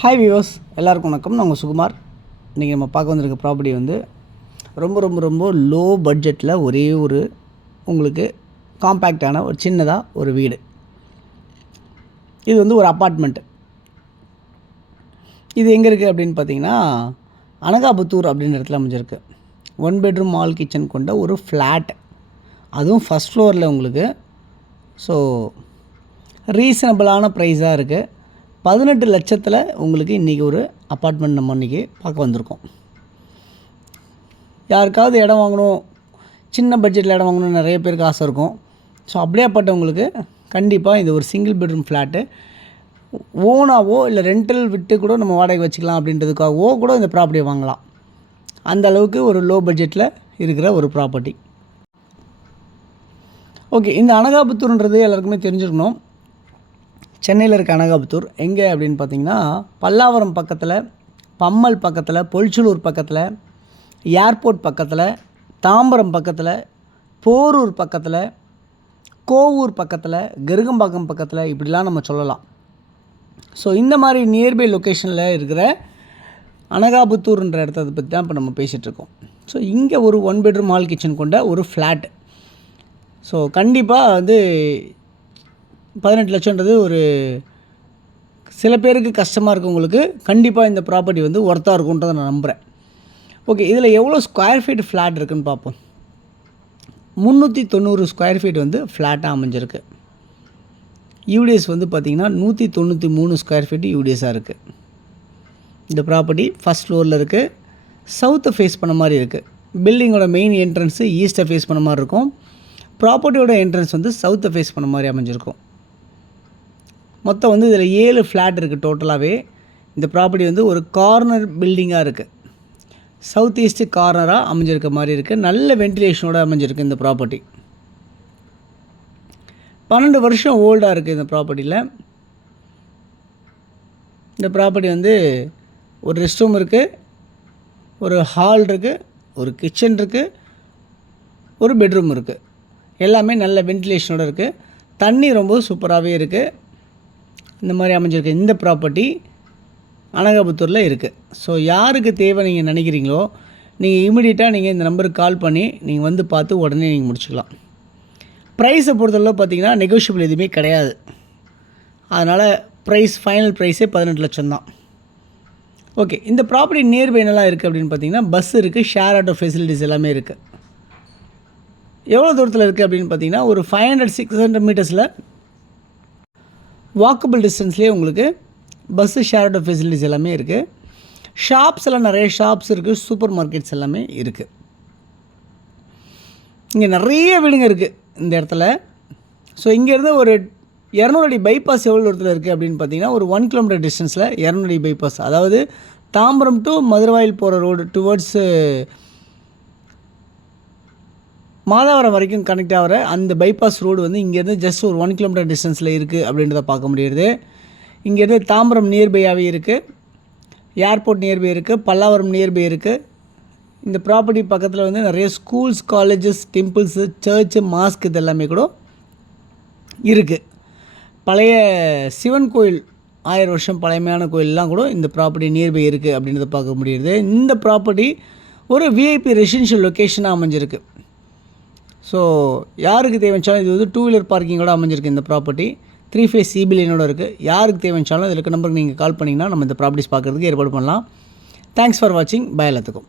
Hi viewers, எல்லாருக்கும் வணக்கம். நான் உங்கள் சுகுமார். இன்றைக்கி நம்ம பார்க்க வந்திருக்க ப்ராப்பர்ட்டி வந்து ரொம்ப லோ பட்ஜெட்டில் ஒரே ஒரு உங்களுக்கு காம்பேக்டான ஒரு சின்னதாக ஒரு வீடு. இது வந்து ஒரு அப்பார்ட்மெண்ட்டு. இது எங்கே இருக்குது அப்படின்னு பார்த்தீங்கன்னா, அனகாபுத்தூர் அப்படின்ற இடத்துல அமைஞ்சிருக்கு. 1 பெட்ரூம் ஹால் கிச்சன் கொண்ட ஒரு ஃப்ளாட், அதுவும் ஃபஸ்ட் ஃப்ளோரில் உங்களுக்கு. ஸோ ரீசனபிளான ப்ரைஸாக இருக்குது. 18 லட்சத்தில் உங்களுக்கு இன்றைக்கி ஒரு அப்பார்ட்மெண்ட் நம்ம இன்றைக்கி பார்க்க வந்திருக்கோம். யாருக்காவது இடம் வாங்கணும், சின்ன பட்ஜெட்டில் இடம் வாங்கணும்னு நிறைய பேருக்கு ஆசை இருக்கும். ஸோ அப்படியேப்பட்டவங்களுக்கு கண்டிப்பாக இது ஒரு சிங்கிள் பெட்ரூம் ஃப்ளாட்டு ஓனாவோ இல்லை ரெண்டல் விட்டு கூட நம்ம வாடகை வச்சுக்கலாம் அப்படின்றதுக்காகவோ கூட இந்த ப்ராப்பர்ட்டியை வாங்கலாம். அந்த அளவுக்கு ஒரு லோ பட்ஜெட்டில் இருக்கிற ஒரு ப்ராப்பர்ட்டி. ஓகே, இந்த அனகாபுத்தூர்ன்றது எல்லாருக்குமே தெரிஞ்சிருக்கணும். சென்னையில் இருக்க அனகாபுத்தூர் எங்கே அப்படின்னு பார்த்தீங்கன்னா, பல்லாவரம் பக்கத்தில், பம்மல் பக்கத்தில், பொல்ச்சலூர் பக்கத்தில், ஏர்போர்ட் பக்கத்தில், தாம்பரம் பக்கத்தில், போரூர் பக்கத்தில், கோவூர் பக்கத்தில், கருகம்பாக்கம் பக்கத்தில், இப்படிலாம் நம்ம சொல்லலாம். ஸோ இந்த மாதிரி நியர்பை லொக்கேஷனில் இருக்கிற அனகாபுத்தூர்ன்ற இடத்த பற்றி தான் இப்போ நம்ம பேசிகிட்ருக்கோம். ஸோ இங்கே ஒரு 1 பெட்ரூம் ஹால் கிச்சன் கொண்ட ஒரு ஃப்ளாட். ஸோ கண்டிப்பாக வந்து 18 லட்சன்றது ஒரு சில பேருக்கு கஷ்டமாக இருக்கவங்களுக்கு கண்டிப்பாக இந்த ப்ராப்பர்ட்டி வந்து ஒர்த்தாக இருக்குன்றதை நான் நம்புகிறேன். ஓகே, இதில் எவ்வளோ ஸ்கொயர் ஃபீட் ஃப்ளாட் இருக்குதுன்னு பார்ப்போம். 390 ஸ்கொயர் ஃபீட் வந்து ஃப்ளாட்டாக அமைஞ்சிருக்கு. யூடிஎஸ் வந்து பார்த்திங்கன்னா 193 ஸ்கொயர் ஃபீட் யூடிஎஸாக இருக்குது. இந்த ப்ராப்பர்ட்டி ஃபஸ்ட் ஃப்ளோரில் இருக்குது. சவுத்தை ஃபேஸ் பண்ண மாதிரி இருக்குது. பில்டிங்கோட மெயின் என்ட்ரன்ஸு ஈஸ்ட்டை ஃபேஸ் பண்ண மாதிரி இருக்கும். ப்ராப்பர்ட்டியோட என்ட்ரன்ஸ் வந்து சவுத்தை ஃபேஸ் பண்ண மாதிரி அமைஞ்சிருக்கும். மொத்தம் வந்து இதில் 7 ஃப்ளாட் இருக்குது டோட்டலாகவே. இந்த ப்ராப்பர்ட்டி வந்து ஒரு கார்னர் பில்டிங்காக இருக்குது. சவுத் ஈஸ்ட்டு கார்னராக அமைஞ்சிருக்க மாதிரி இருக்குது. நல்ல வென்டிலேஷனோடு அமைஞ்சிருக்கு இந்த ப்ராப்பர்ட்டி. 12 வருஷம் ஓல்டாக இருக்குது இந்த ப்ராப்பர்ட்டியில். இந்த ப்ராப்பர்ட்டி வந்து ஒரு ரெஸ்ட் ரூம் இருக்குது, ஒரு ஹால் இருக்குது, ஒரு கிச்சன் இருக்குது, ஒரு பெட்ரூம் இருக்குது. எல்லாமே நல்ல வென்டிலேஷனோடு இருக்குது. தண்ணி ரொம்ப சூப்பராகவே இருக்குது. இந்த மாதிரி அமைஞ்சிருக்கு இந்த ப்ராப்பர்ட்டி அனகாபுத்தூரில் இருக்குது. ஸோ யாருக்கு தேவை நீங்கள் நினைக்கிறீங்களோ நீங்கள் இமீடியட்டாக நீங்கள் இந்த நம்பருக்கு கால் பண்ணி நீங்கள் வந்து பார்த்து உடனே நீங்கள் முடிச்சுக்கலாம். ப்ரைஸை பொறுத்தளவு பார்த்தீங்கன்னா நெகோஷியபிள் எதுவுமே கிடையாது. அதனால் ஃபைனல் ப்ரைஸே 18 லட்சம் தான். ஓகே, இந்த ப்ராப்பர்ட்டி நியர்பை என்னெல்லாம் இருக்குது அப்படின்னு பார்த்தீங்கன்னா, பஸ் இருக்குது, ஷேர் ஆட்டோ ஃபெசிலிட்டிஸ் எல்லாமே இருக்குது. எவ்வளோ தூரத்தில் இருக்குது அப்படின்னு பார்த்தீங்கன்னா, ஒரு 500-600 மீட்டர்ஸில் வாக்கபிள் டிஸ்டன்ஸ்லேயே உங்களுக்கு பஸ்ஸு, ஷேர் ஆட்டோ ஃபெசிலிட்டிஸ் எல்லாமே இருக்குது. ஷாப்ஸ் எல்லாம் நிறைய ஷாப்ஸ் இருக்குது, சூப்பர் மார்க்கெட்ஸ் எல்லாமே இருக்குது. இங்கே நிறைய வீடுங்க இருக்குது இந்த இடத்துல. ஸோ இங்கேருந்து ஒரு 200 அடி பைபாஸ் எவ்வளோ தூரத்தில் இருக்குது அப்படின்னு பார்த்தீங்கன்னா, ஒரு 1 கிலோமீட்டர் டிஸ்டன்ஸில் 200 அடி பைபாஸ், அதாவது தாம்பரம் டு மதுரவாயில் போகிற ரோடு டுவர்ட்ஸு மாதாவரம் வரைக்கும் கனெக்ட் ஆகிற அந்த பைபாஸ் ரோடு வந்து இங்கேருந்து ஜஸ்ட் ஒரு 1 கிலோமீட்டர் டிஸ்டன்ஸில் இருக்குது அப்படின்றத பார்க்க முடியுது. இங்கேருந்து தாம்பரம் நியர்பையாகவே இருக்குது, ஏர்போர்ட் நியர்பை இருக்குது, பல்லாவரம் நியர்பை இருக்குது. இந்த ப்ராப்பர்ட்டி பக்கத்தில் வந்து நிறைய schools, colleges, temples, church, mask இது எல்லாமே கூட இருக்குது. பழைய சிவன் கோயில் 1000 வருஷம் பழமையான கோயிலெலாம் கூட இந்த ப்ராப்பர்ட்டி நியர்பை இருக்குது அப்படின்றத பார்க்க முடியுது. இந்த ப்ராப்பர்ட்டி ஒரு விஐபி ரெசிடென்ஷியல் லொக்கேஷனாக அமைஞ்சிருக்கு. ஸோ யாருக்கு தேவைச்சாலும் இது வந்து 2 வீலர் பார்க்கிங்கோட அமைஞ்சிருக்கு. இந்த ப்ராப்பர்ட்டி 3 ஃபேஸ் சிபி லைனோட இருக்குது. யாருக்கு தேவைச்சாலும் இதில் இருக்க நம்பருக்கு நீங்கள் கால் பண்ணிங்கன்னா நம்ம இந்த ப்ராப்பர்ட்டிஸ் பார்க்குறதுக்கு ஏற்பாடு பண்ணலாம். தேங்க்ஸ் ஃபார் வாட்சிங். பை எல்லாத்துக்கும்.